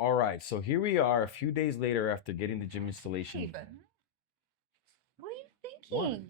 All right, so here we are a few days later after getting the gym installation. Even. What are you What? thinking?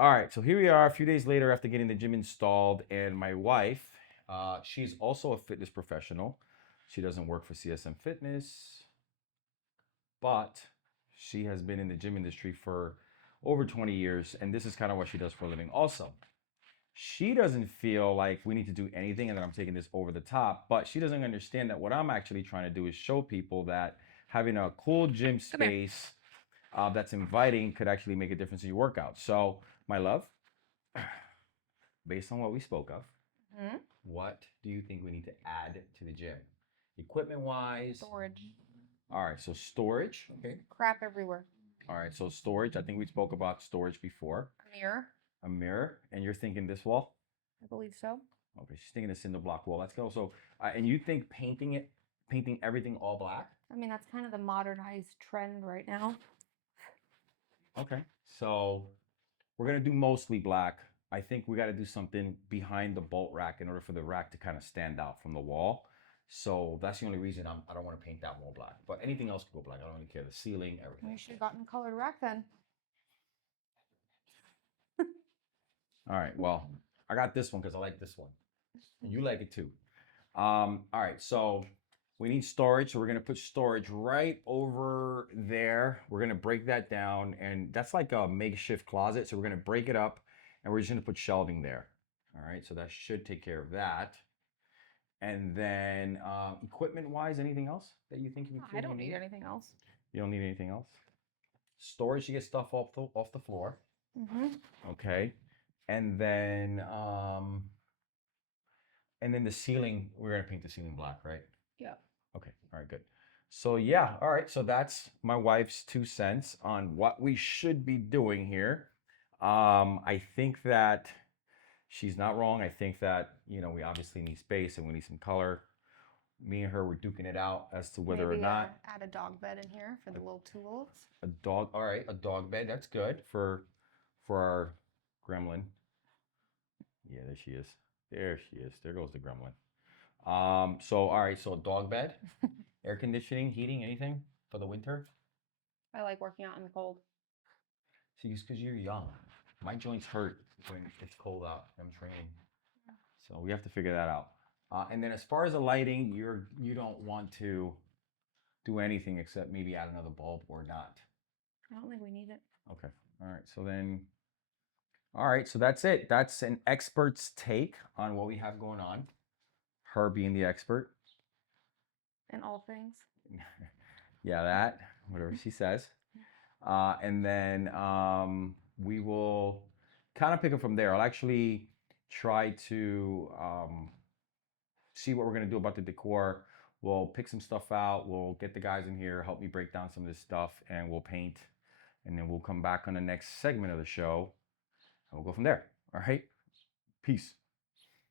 All right, so here we are a few days later after getting the gym installed, and my wife, she's also a fitness professional. She doesn't work for CSM Fitness, but she has been in the gym industry for over 20 years, and this is kind of what she does for a living also. She doesn't feel like we need to do anything and that I'm taking this over the top, but she doesn't understand that what I'm actually trying to do is show people that having a cool gym Come here. space that's inviting could actually make a difference in your workout. So, my love, based on what we spoke of, what do you think we need to add to the gym? Equipment wise? Storage. All right, so storage. Okay. Crap everywhere. All right, so storage. I think we spoke about storage before. A mirror. A mirror. And you're thinking this wall? I believe so. Okay, she's thinking the cinder block wall. Let's go. So, and you think painting everything all black? I mean, that's kind of the modernized trend right now. Okay, so we're gonna do mostly black. I think we got to do something behind the bolt rack in order for the rack to kind of stand out from the wall. So that's the only reason I don't want to paint that wall black. But anything else can go black. I don't really care. The ceiling, everything. We should have gotten a colored rack then. All right. Well, I got this one because I like this one. And you like it too. All right. So we need storage. So we're going to put storage right over there. We're going to break that down. And that's like a makeshift closet. So we're going to break it up and we're just going to put shelving there. All right. So that should take care of that. And then equipment wise, anything else that you think you I don't need anything else. You don't need anything else? Storage to get stuff off the floor. Okay. And then the ceiling, we're gonna paint the ceiling black, right? Yeah. Okay. All right, good. So yeah, all right. So that's my wife's 2 cents on what we should be doing here. I think that she's not wrong. I think that, we obviously need space and we need some color. Me and her were duking it out as to whether Maybe or not add a dog bed in here for the little tools. a dog. All right, a dog bed. That's good for our gremlin. Yeah, there she is. There she is. There goes the gremlin. So all right, so a dog bed, air conditioning, heating, anything for the winter? I like working out in the cold. See, it's because you're young. My joints hurt when it's cold out. I'm training, so we have to figure that out. And then as far as the lighting, you don't want to do anything except maybe add another bulb or not. I don't think we need it. Okay. All right. So then, all right. So that's it. That's an expert's take on what we have going on. Her being the expert. In all things. Yeah, that, whatever she says. And then we will kind of pick it from there. I'll actually try to see what we're going to do about the decor. We'll pick some stuff out. We'll get the guys in here, help me break down some of this stuff, and we'll paint. And then we'll come back on the next segment of the show, and we'll go from there. All right? Peace.